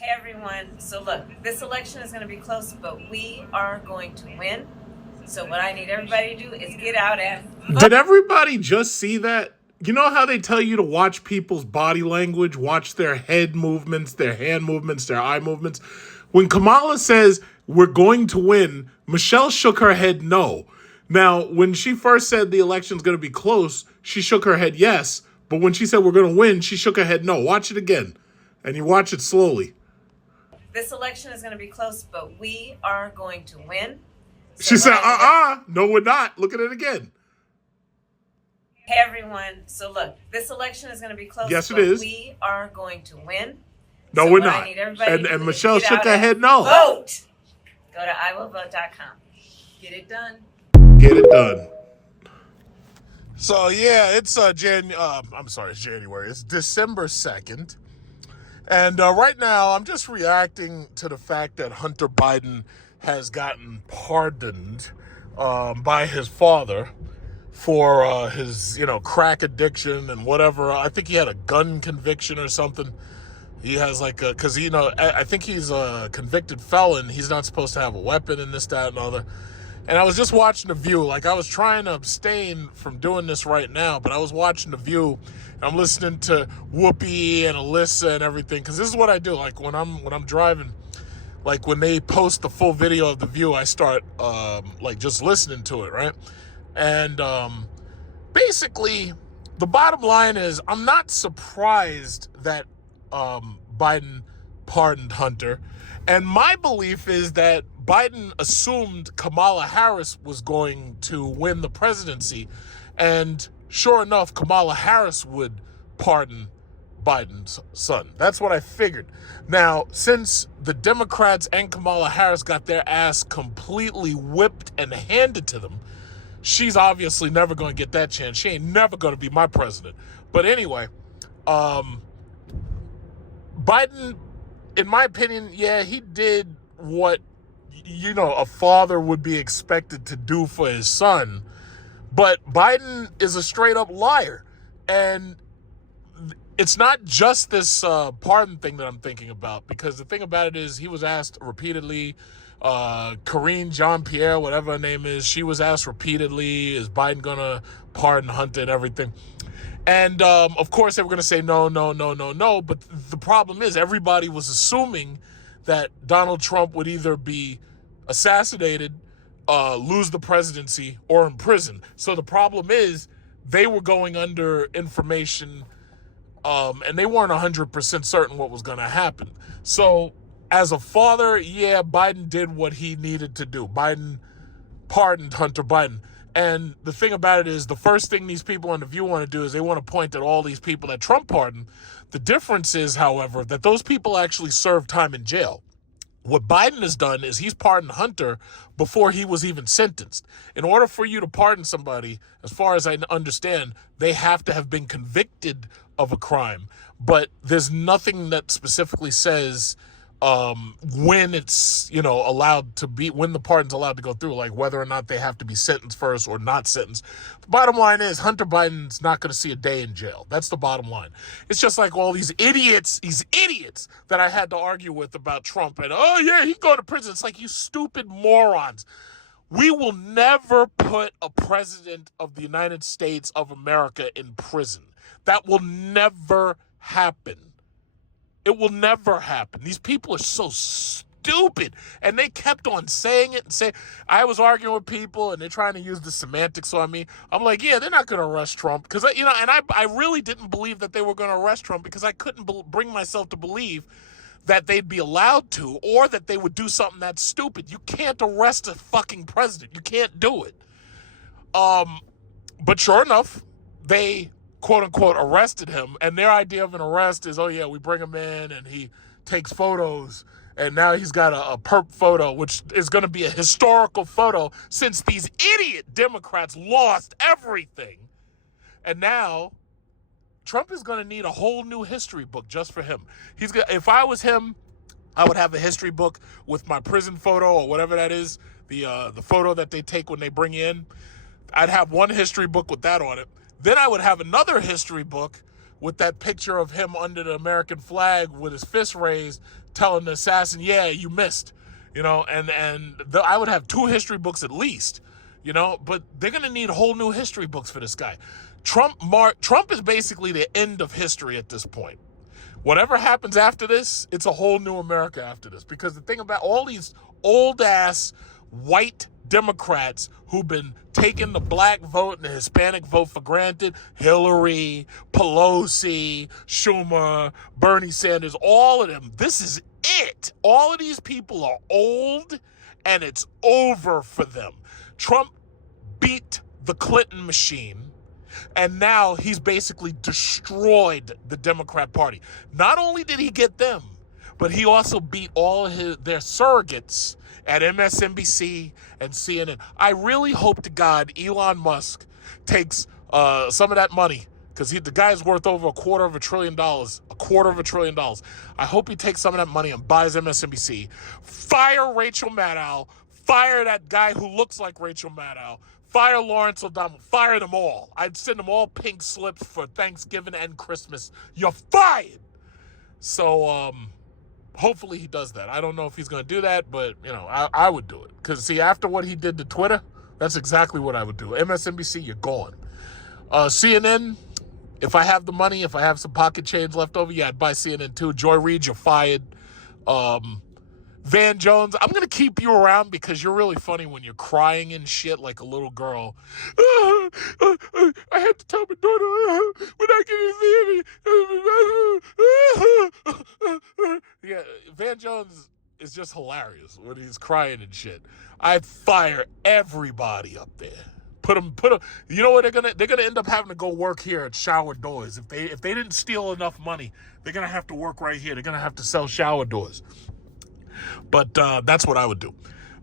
Hey everyone, so look, this election is going to be close, but we are going to win. So what I need everybody to do is get out and vote. Did everybody just see that? You know how they tell you to watch people's body language, watch their head movements, their hand movements, their eye movements? When Kamala says, we're going to win, Michelle shook her head no. Now, when she first said the election's going to be close, she shook her head yes. But when she said we're going to win, she shook her head no. Watch it again. And you watch it slowly. This election is going to be close, but we are going to win. So She said, what I need no, we're not. Look at it again. Hey everyone, so look, this election is going to be close, Yes, it but is. we are going to win. No, So we're what I not. need everybody to do And is Michelle get shook out her and head no. Vote. Go to iwillvote.com. Get it done. Get it done. So yeah, it's it's January. It's December 2nd. And right now I'm just reacting to the fact that Hunter Biden has gotten pardoned by his father for his, crack addiction and whatever. I think he had a gun conviction or something. He has because, I think he's a convicted felon. He's not supposed to have a weapon and this, that, and other. And I was just watching The View. I was trying to abstain from doing this right now, but I was watching The View, and I'm listening to Whoopi and Alyssa and everything. Because this is what I do. When I'm driving, when they post the full video of The View, I start just listening to it, right? And basically, the bottom line is I'm not surprised that Biden pardoned Hunter. And my belief is that Biden assumed Kamala Harris was going to win the presidency. And sure enough, Kamala Harris would pardon Biden's son. That's what I figured. Now, since the Democrats and Kamala Harris got their ass completely whipped and handed to them, she's obviously never going to get that chance. She ain't never going to be my president. But anyway, Biden, in my opinion, yeah, he did what, a father would be expected to do for his son. But Biden is a straight up liar. And it's not just this pardon thing that I'm thinking about, because the thing about it is he was asked repeatedly, Karine Jean-Pierre, whatever her name is, she was asked repeatedly, is Biden going to pardon Hunter and everything? And, of course, they were going to say no, no, no, no, no. But the problem is everybody was assuming that Donald Trump would either be assassinated, lose the presidency, or in prison. So the problem is they were going under information, and they weren't 100% certain what was going to happen. So as a father, yeah, Biden did what he needed to do. Biden pardoned Hunter Biden. And the thing about it is, the first thing these people on The View want to do is they want to point at all these people that Trump pardoned. The difference is, however, that those people actually served time in jail. What Biden has done is he's pardoned Hunter before he was even sentenced. In order for you to pardon somebody, as far as I understand, they have to have been convicted of a crime. But there's nothing that specifically says when it's, allowed to be, when the pardon's allowed to go through, like whether or not they have to be sentenced first or not sentenced. The bottom line is Hunter Biden's not going to see a day in jail. That's the bottom line. It's just like all these idiots that I had to argue with about Trump and, oh yeah, he's going to prison. It's like, you stupid morons. We will never put a president of the United States of America in prison. That will never happen. It will never happen. These people are so stupid. And they kept on saying it and saying, I was arguing with people and they're trying to use the semantics on me. I'm like, yeah, they're not going to arrest Trump. Because, I really didn't believe that they were going to arrest Trump because I couldn't bring myself to believe that they'd be allowed to, or that they would do something that stupid. You can't arrest a fucking president. You can't do it. But sure enough, they quote unquote arrested him, and their idea of an arrest is, oh yeah, we bring him in and he takes photos, and now he's got a perp photo, which is going to be a historical photo since these idiot Democrats lost everything. And now Trump is going to need a whole new history book just for him. If I was him, I would have a history book with my prison photo or whatever that is, the photo that they take when they bring you in. I'd have one history book with that on it. Then I would have another history book with that picture of him under the American flag with his fist raised, telling the assassin, "Yeah, you missed." I would have 2 history books at least, but they're going to need whole new history books for this guy. Trump is basically the end of history at this point. Whatever happens after this, it's a whole new America after this. Because the thing about all these old-ass white Democrats who've been taking the black vote and the Hispanic vote for granted, Hillary, Pelosi, Schumer, Bernie Sanders, all of them, this is it. All of these people are old, and it's over for them. Trump beat the Clinton machine, and now he's basically destroyed the Democrat Party. Not only did he get them, but he also beat all their surrogates at MSNBC and CNN. I really hope to God Elon Musk takes some of that money, because the guy's worth over $250 billion. I hope he takes some of that money and buys MSNBC. Fire Rachel Maddow. Fire that guy who looks like Rachel Maddow. Fire Lawrence O'Donnell. Fire them all. I'd send them all pink slips for Thanksgiving and Christmas. You're fired. So, hopefully he does that. I don't know if he's going to do that, but, I would do it. Because, see, after what he did to Twitter, that's exactly what I would do. MSNBC, you're gone. CNN, if I have the money, if I have some pocket change left over, I'd buy CNN too. Joy Reid, you're fired. Van Jones, I'm going to keep you around because you're really funny when you're crying and shit like a little girl. I had to tell my daughter, we're not going to see any. Van Jones is just hilarious when he's crying and shit. I'd fire everybody up there. Put them. You know what they're gonna end up having to go work here at Shower Doors. If they didn't steal enough money, they're gonna have to work right here. They're gonna have to sell shower doors. But that's what I would do.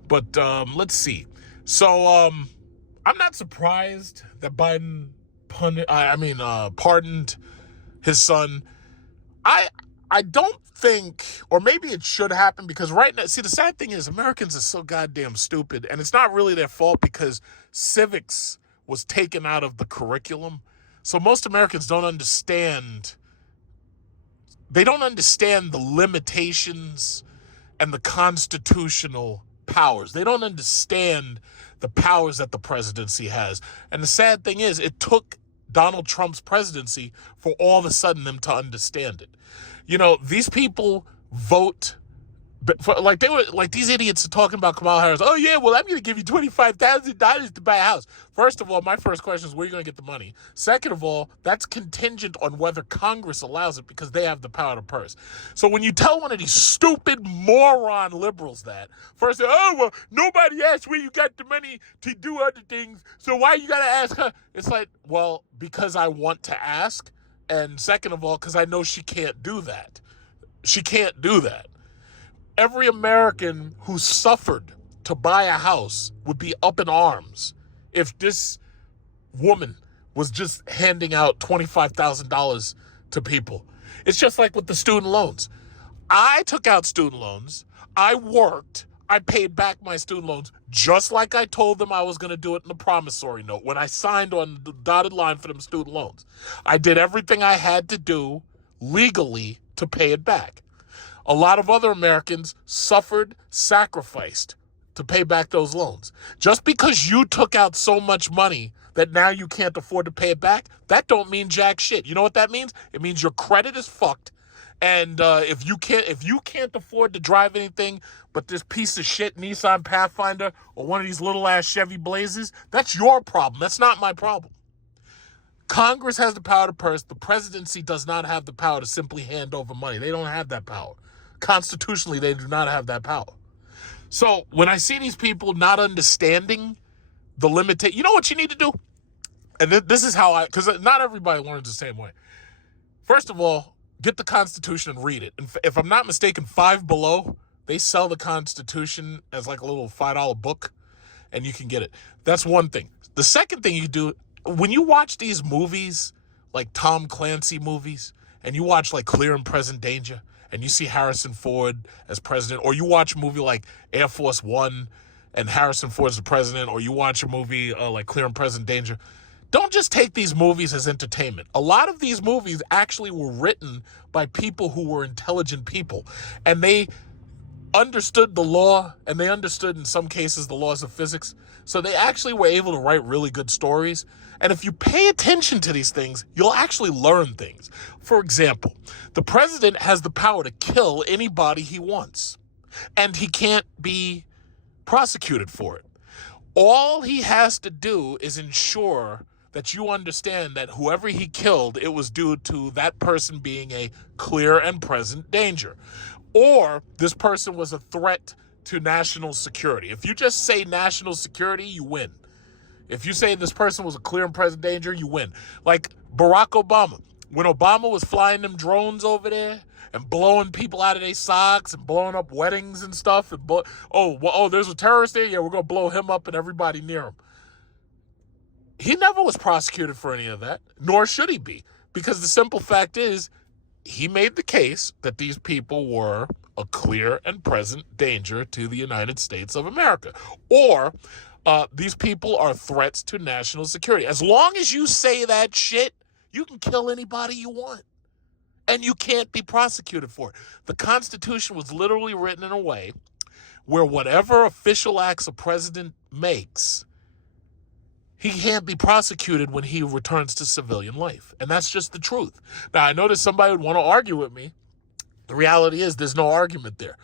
But let's see. So I'm not surprised that Biden pardoned his son. I don't think, or maybe it should happen, because right now, see, the sad thing is Americans are so goddamn stupid, and it's not really their fault because civics was taken out of the curriculum. So most Americans don't understand. They don't understand the limitations and the constitutional powers. They don't understand the powers that the presidency has. And the sad thing is, it took Donald Trump's presidency for all of a sudden them to understand it. These people vote, these idiots are talking about Kamala Harris. Oh yeah, well, I'm going to give you $25,000 to buy a house. First of all, my first question is, where are you going to get the money? Second of all, that's contingent on whether Congress allows it, because they have the power to purse. So when you tell one of these stupid moron liberals that, first, well, nobody asked where you got the money to do other things, so why you got to ask her? It's like, well, because I want to ask, and second of all, because I know she can't do that. She can't do that. Every American who suffered to buy a house would be up in arms if this woman was just handing out $25,000 to people. It's just like with the student loans. I took out student loans. I worked. I paid back my student loans just like I told them I was going to do it in the promissory note when I signed on the dotted line for them student loans. I did everything I had to do legally to pay it back. A lot of other Americans suffered, sacrificed to pay back those loans. Just because you took out so much money that now you can't afford to pay it back, that don't mean jack shit. You know what that means? It means your credit is fucked. And if you can't afford to drive anything but this piece of shit Nissan Pathfinder or one of these little ass Chevy Blazers, that's your problem. That's not my problem. Congress has the power to purse. The presidency does not have the power to simply hand over money. They don't have that power. Constitutionally, they do not have that power. So when I see these people not understanding the limitation, you know what you need to do? And this is how because not everybody learns the same way. First of all, get the Constitution and read it. And if I'm not mistaken, Five Below, they sell the Constitution as like a little $5 book, and you can get it. That's one thing. The second thing you do, when you watch these movies, like Tom Clancy movies, and you watch like Clear and Present Danger, and you see Harrison Ford as president, or you watch a movie like Air Force One and Harrison Ford's the president, or you watch a movie like Clear and Present Danger, don't just take these movies as entertainment. A lot of these movies actually were written by people who were intelligent people, and they understood the law, and they understood in some cases the laws of physics. So they actually were able to write really good stories. And if you pay attention to these things, you'll actually learn things. For example, the president has the power to kill anybody he wants, and he can't be prosecuted for it. All he has to do is ensure that you understand that whoever he killed, it was due to that person being a clear and present danger. Or this person was a threat to national security. If you just say national security, you win. If you say this person was a clear and present danger, you win. Like Barack Obama. When Obama was flying them drones over there and blowing people out of their socks and blowing up weddings and stuff. And there's a terrorist there? Yeah, we're going to blow him up and everybody near him. He never was prosecuted for any of that, nor should he be. Because the simple fact is, he made the case that these people were a clear and present danger to the United States of America. Or these people are threats to national security. As long as you say that shit, you can kill anybody you want. And you can't be prosecuted for it. The Constitution was literally written in a way where whatever official acts a president makes, he can't be prosecuted when he returns to civilian life. And that's just the truth. Now, I noticed somebody would want to argue with me. The reality is there's no argument there.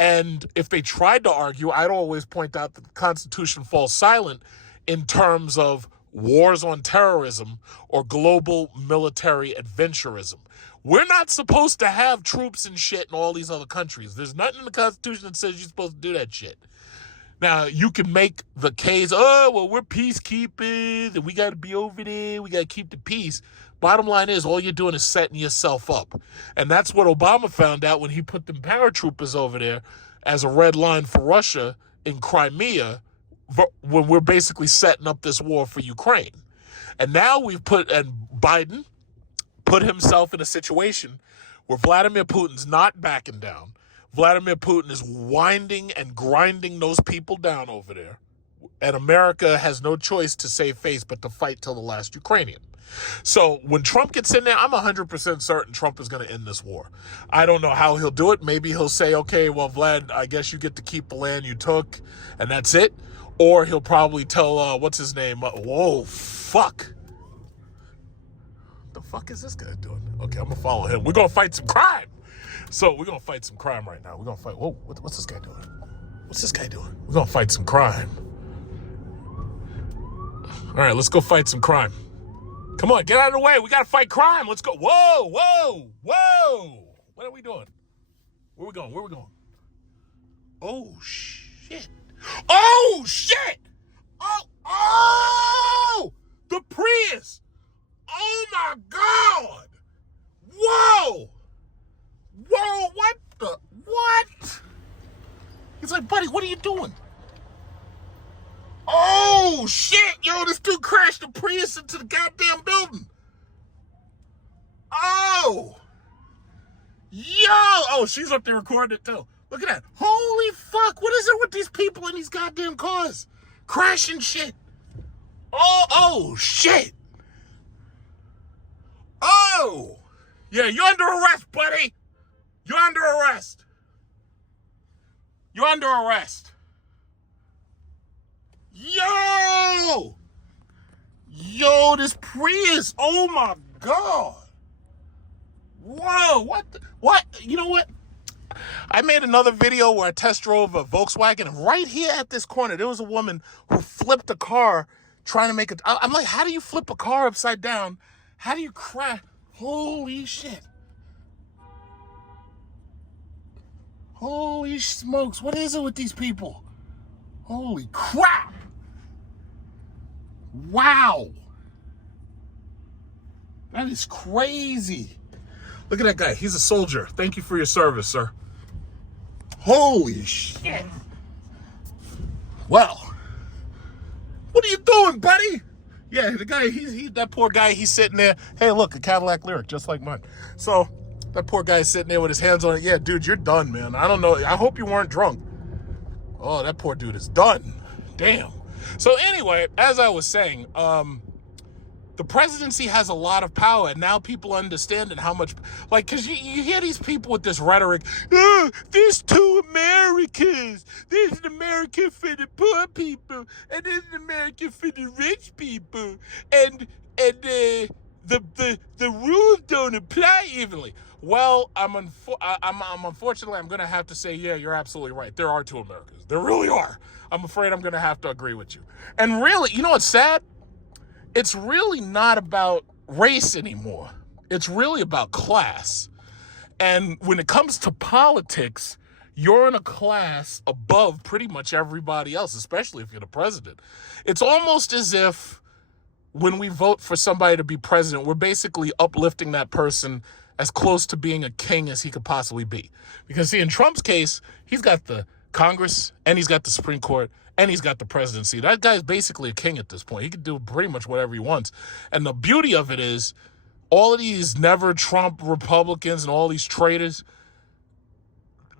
And if they tried to argue, I'd always point out that the Constitution falls silent in terms of wars on terrorism or global military adventurism. We're not supposed to have troops and shit in all these other countries. There's nothing in the Constitution that says you're supposed to do that shit. Now, you can make the case, we're peacekeepers and we got to be over there. We got to keep the peace. Bottom line is, all you're doing is setting yourself up. And that's what Obama found out when he put them paratroopers over there as a red line for Russia in Crimea, when we're basically setting up this war for Ukraine. And now Biden put himself in a situation where Vladimir Putin's not backing down. Vladimir Putin is winding and grinding those people down over there. And America has no choice to save face but to fight till the last Ukrainian. So when Trump gets in there, I'm 100% certain Trump is going to end this war. I don't know how he'll do it. Maybe he'll say, okay, well, Vlad, I guess you get to keep the land you took, and that's it. Or he'll probably tell, what's his name? Whoa, fuck. The fuck is this guy doing? Okay, I'm going to follow him. We're going to fight some crime. So we're going to fight some crime right now. We're going to fight. Whoa, what's this guy doing? What's this guy doing? We're going to fight some crime. All right, let's go fight some crime. Come on, get out of the way. We got to fight crime. Let's go. Whoa, whoa, whoa. What are we doing? Where we going? Where we going? Oh, shit. Oh, shit. Oh, the Prius. Oh, my God. Whoa. Whoa, what? He's like, buddy, what are you doing? Oh, shit, yo, this dude crashed the Prius into the goddamn building. Oh. Yo. Oh, she's up there recording it, too. Look at that. Holy fuck, what is it with these people in these goddamn cars? Crashing shit. Oh, shit. Oh. Yeah, you're under arrest, buddy. You're under arrest. You're under arrest. Yo, this Prius. Oh my God. Whoa, what? You know what? I made another video where I test drove a Volkswagen, and right here at this corner, there was a woman who flipped a car trying to make it. I'm like, how do you flip a car upside down? How do you crash? Holy shit. Holy smokes, what is it with these people? Holy crap. Wow. That is crazy. Look at that guy. He's a soldier. Thank you for your service, sir. Holy shit. Well, what are you doing, buddy? Yeah, the guy, that poor guy, he's sitting there. Hey, look, a Cadillac Lyric, just like mine. So, that poor guy's sitting there with his hands on it. Yeah, dude, you're done, man. I don't know. I hope you weren't drunk. Oh, that poor dude is done. Damn. So anyway, as I was saying, The presidency has a lot of power, and now people understand and how much, like, because you hear these people with this rhetoric, oh, there's two Americas. There's an America for the poor people, and there's an America for the rich people, and the rules don't apply evenly. Well, I'm unfortunately, I'm going to have to say, yeah, you're absolutely right. There are two Americas. There really are. I'm afraid I'm going to have to agree with you. And really, you know what's sad? It's really not about race anymore. It's really about class. And when it comes to politics, you're in a class above pretty much everybody else, especially if you're the president. It's almost as if when we vote for somebody to be president, we're basically uplifting that person as close to being a king as he could possibly be. Because see, in Trump's case, he's got the Congress, and he's got the Supreme Court, and he's got the presidency. That guy's basically a king at this point. He can do pretty much whatever he wants. And the beauty of it is, all of these never-Trump Republicans and all these traitors,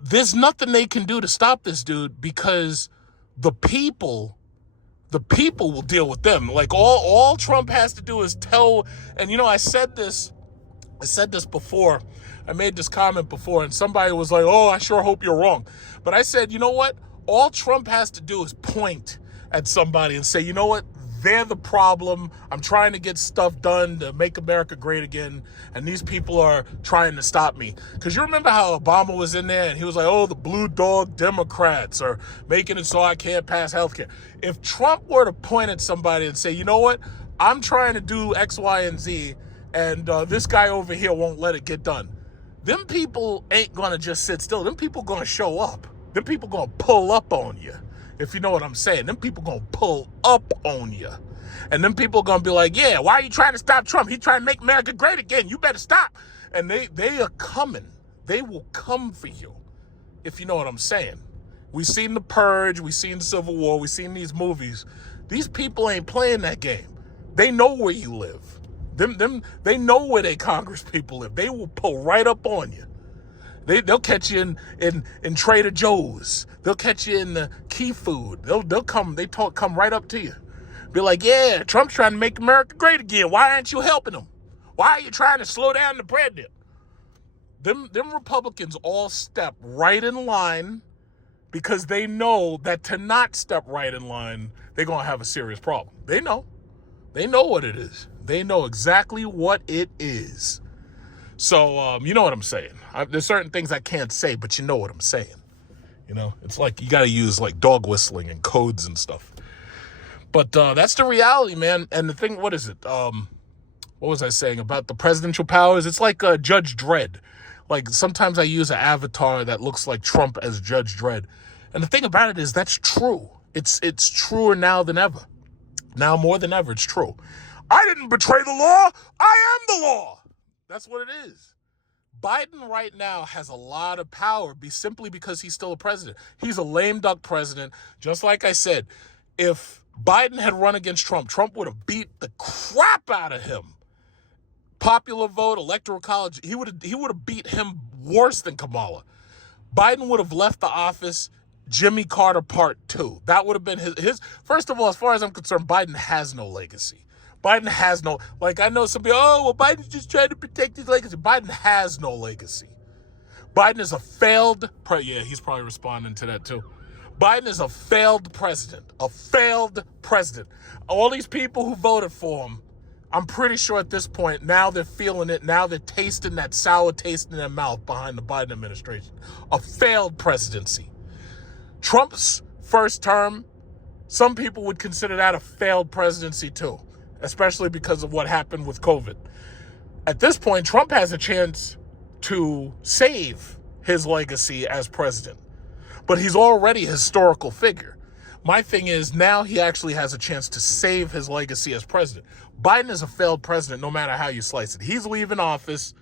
there's nothing they can do to stop this dude, because the people will deal with them. Like, all Trump has to do is tell, and you know, I said this before. I made this comment before, and somebody was like, oh, I sure hope you're wrong. But I said, you know what? All Trump has to do is point at somebody and say, you know what? They're the problem. I'm trying to get stuff done to make America great again, and these people are trying to stop me. Because you remember how Obama was in there, and he was like, oh, the blue dog Democrats are making it so I can't pass health care. If Trump were to point at somebody and say, you know what? I'm trying to do X, Y, and Z, and this guy over here won't let it get done. Them people ain't going to just sit still. Them people going to show up. Them people going to pull up on you, if you know what I'm saying. Them people going to pull up on you. And them people going to be like, yeah, why are you trying to stop Trump? He's trying to make America great again. You better stop. And they are coming. They will come for you, if you know what I'm saying. We've seen The Purge. We've seen Civil War. We've seen these movies. These people ain't playing that game. They know where you live. They know where they Congress people live. They will pull right up on you. They'll catch you in Trader Joe's. They'll catch you in the Key Food. They'll come right up to you. Be like, yeah, Trump's trying to make America great again. Why aren't you helping him? Why are you trying to slow down the president? Them Republicans all step right in line, because they know that to not step right in line, they're going to have a serious problem. They know. They know what it is. They know exactly what it is. So, you know what I'm saying. There's certain things I can't say, but you know what I'm saying. You know, it's like you got to use like dog whistling and codes and stuff. But that's the reality, man. And the thing, what is it? What was I saying about the presidential powers? It's like Judge Dredd. Like, sometimes I use an avatar that looks like Trump as Judge Dredd. And the thing about it is, that's true. It's truer now than ever. Now more than ever, it's true. I didn't betray the law. I am the law. That's what it is. Biden right now has a lot of power simply because he's still a president. He's a lame duck president. Just like I said, if Biden had run against Trump, Trump would have beat the crap out of him. Popular vote, electoral college, he would have beat him worse than Kamala. Biden would have left the office Jimmy Carter Part 2. That would have been his. First of all, as far as I'm concerned, Biden has no legacy. Biden has no, like, I know somebody, oh, well, Biden's just trying to protect his legacy. Biden has no legacy. Biden is a failed, yeah, he's probably responding to that too. Biden is a failed president. A failed president. All these people who voted for him, I'm pretty sure at this point, now they're feeling it. Now they're tasting that sour taste in their mouth behind the Biden administration. A failed presidency. Trump's first term, some people would consider that a failed presidency too, especially because of what happened with COVID. At this point, Trump has a chance to save his legacy as president, but he's already a historical figure. My thing is, now he actually has a chance to save his legacy as president. Biden is a failed president no matter how you slice it. He's leaving office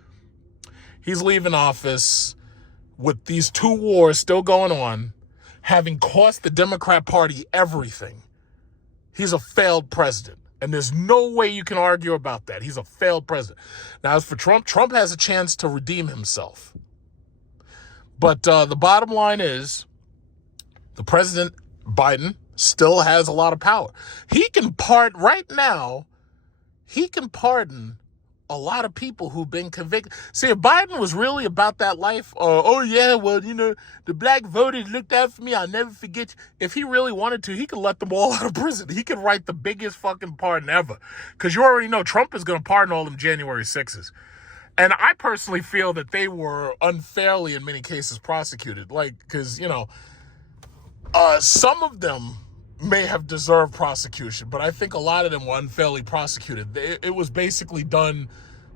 with these two wars still going on, having cost the Democrat Party everything. He's a failed president. And there's no way you can argue about that. He's a failed president. Now, as for Trump, Trump has a chance to redeem himself. But the bottom line is, the president, Biden, still has a lot of power. He can right now, he can pardon a lot of people who've been convicted. See, if Biden was really about that life, oh yeah, well, you know, the black voters looked out for me, I'll never forget. If he really wanted to, he could let them all out of prison. He could write the biggest fucking pardon ever. Because you already know Trump is going to pardon all them January 6s. And I personally feel that they were unfairly, in many cases, prosecuted. Like, because, you know, some of them may have deserved prosecution, but I think a lot of them were unfairly prosecuted. It was basically done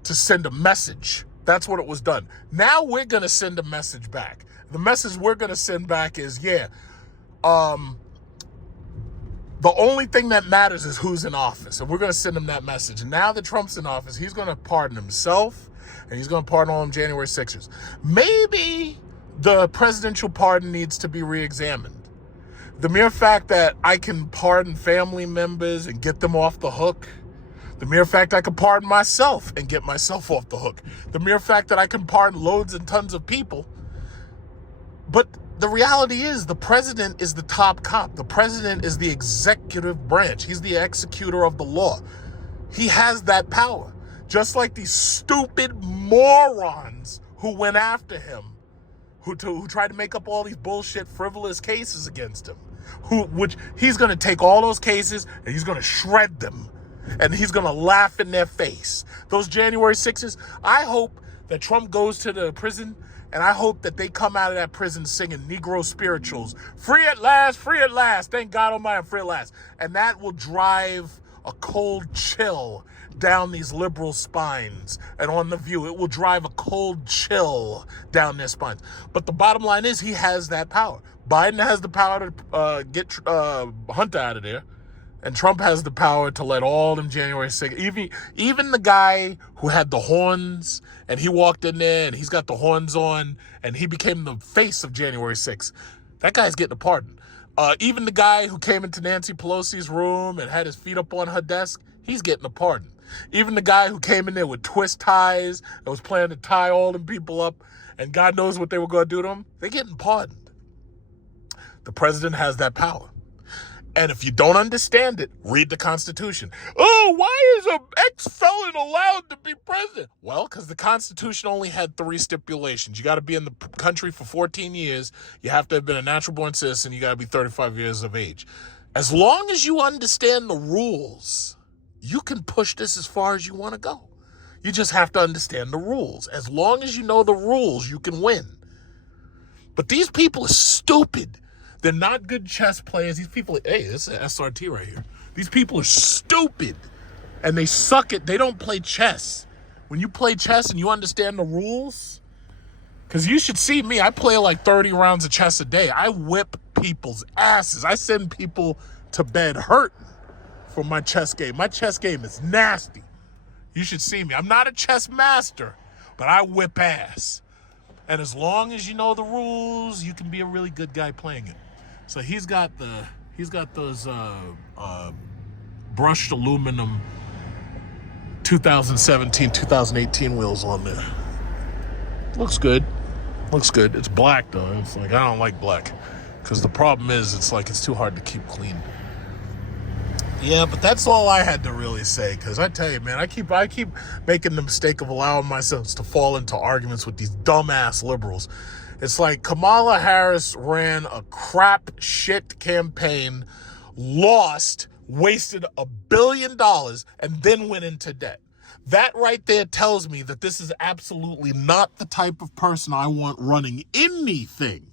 to send a message. That's what it was done. Now we're going to send a message back. The message we're going to send back is, the only thing that matters is who's in office. And we're going to send him that message. And now that Trump's in office, he's going to pardon himself, and he's going to pardon all them January 6ers. Maybe the presidential pardon needs to be re-examined. The mere fact that I can pardon family members and get them off the hook, the mere fact I can pardon myself and get myself off the hook, the mere fact that I can pardon loads and tons of people. But the reality is the president is the top cop. The president is the executive branch. He's the executor of the law. He has that power. Just like these stupid morons who went after him, who tried to make up all these bullshit frivolous cases against him. Which he's going to take all those cases and he's going to shred them. And he's going to laugh in their face. Those January 6s, I hope that Trump goes to the prison, and I hope that they come out of that prison singing Negro spirituals. Free at last, thank God Almighty, I'm free at last. And that will drive a cold chill down these liberal spines. And on The View, it will drive a cold chill down their spines. But the bottom line is he has that power. Biden has the power to get Hunter out of there. And Trump has the power to let all them January 6th, even the guy who had the horns, and he walked in there and he's got the horns on, and he became the face of January 6th. That guy's getting a pardon. Even the guy who came into Nancy Pelosi's room and had his feet up on her desk, he's getting a pardon. Even the guy who came in there with twist ties and was planning to tie all them people up, and God knows what they were going to do to them, they're getting pardoned. The president has that power. And if you don't understand it, read the Constitution. Oh, why is an ex-felon allowed to be president? Well, because the Constitution only had 3 stipulations. You got to be in the country for 14 years. You have to have been a natural-born citizen. You got to be 35 years of age. As long as you understand the rules, you can push this as far as you want to go. You just have to understand the rules. As long as you know the rules, you can win. But these people are stupid. They're not good chess players. These people, hey, this is an SRT right here. These people are stupid, and they suck at, they don't play chess. When you play chess and you understand the rules, because you should see me, I play like 30 rounds of chess a day. I whip people's asses. I send people to bed hurting for my chess game. My chess game is nasty. You should see me. I'm not a chess master, but I whip ass. And as long as you know the rules, you can be a really good guy playing it. So he's got those brushed aluminum 2017, 2018 wheels on there. Looks good. It's black though. It's like, I don't like black, because the problem is it's too hard to keep clean. Yeah, but that's all I had to really say, because I tell you, man, I keep making the mistake of allowing myself to fall into arguments with these dumbass liberals. It's like Kamala Harris ran a crap shit campaign, lost, wasted $1 billion, and then went into debt. That right there tells me that this is absolutely not the type of person I want running anything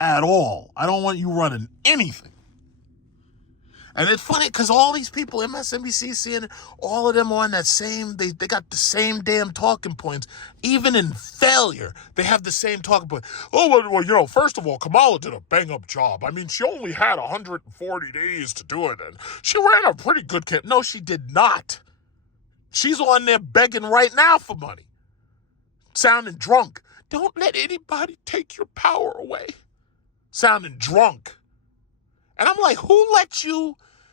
at all. I don't want you running anything. And it's funny because all these people, MSNBC, CNN, all of them are on that same, they got the same damn talking points. Even in failure, they have the same talking point. Oh, well, first of all, Kamala did a bang-up job. I mean, she only had 140 days to do it, and she ran a pretty good campaign. No, she did not. She's on there begging right now for money. Sounding drunk. Don't let anybody take your power away. Sounding drunk. And I'm like,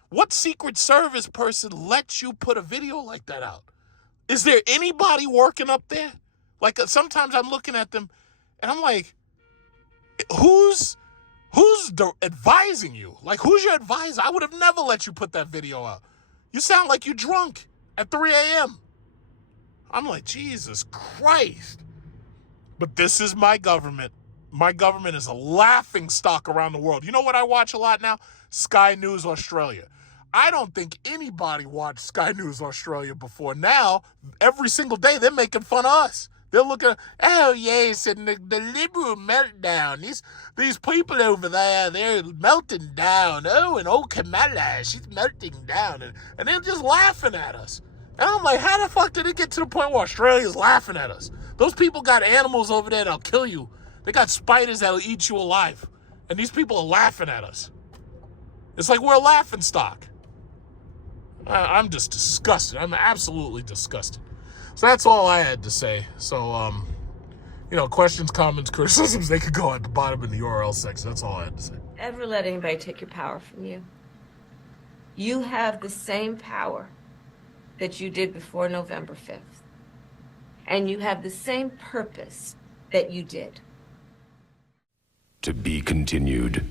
what Secret Service person lets you put a video like that out? Is there anybody working up there? Like, sometimes I'm looking at them and I'm like, who's advising you? Like, who's your advisor? I would have never let you put that video out. You sound like you're drunk. at 3 a.m. I'm like, Jesus Christ. But this is my government. My government is a laughing stock around the world. You know what I watch a lot now? Sky News Australia. I don't think anybody watched Sky News Australia before. Now, every single day, they're making fun of us. They're looking, oh yes, and the liberal meltdown. These people over there, they're melting down. Oh, Kamala, she's melting down. And they're just laughing at us. And I'm like, how the fuck did it get to the point where Australia's laughing at us? Those people got animals over there that'll kill you. They got spiders that'll eat you alive. And these people are laughing at us. It's like we're a laughing stock. I'm just disgusted. I'm absolutely disgusted. So that's all I had to say. So, questions, comments, criticisms, they could go at the bottom of the URL section. That's all I had to say. Ever let anybody take your power from you? You have the same power that you did before November 5th. And you have the same purpose that you did. To be continued.